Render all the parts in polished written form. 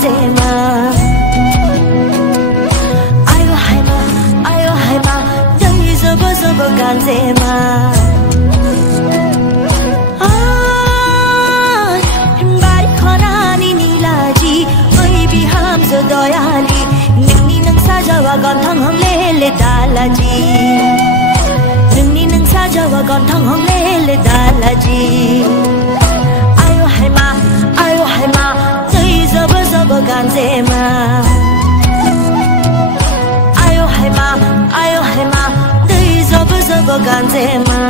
गान्जेमा आयो हाइमा दै जब जब गान्जेमा बारी खनानी निलाजी ओइ बिहाम जो दयाली नोंनि नोंसा जावा गन्थं हमले दालाजी नोंनि नोंसा जावा गन्थं हमले दालाजी आयो हाइमा दै जब जब गान्जेमा आयो हाइमा दै जब जब गान्जेमा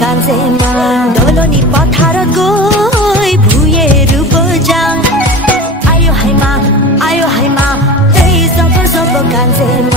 गान्जेमा डोलोनी पथार गई भुइँहरू बजाङ आयो हाइमा दै जब जब गान्जेमा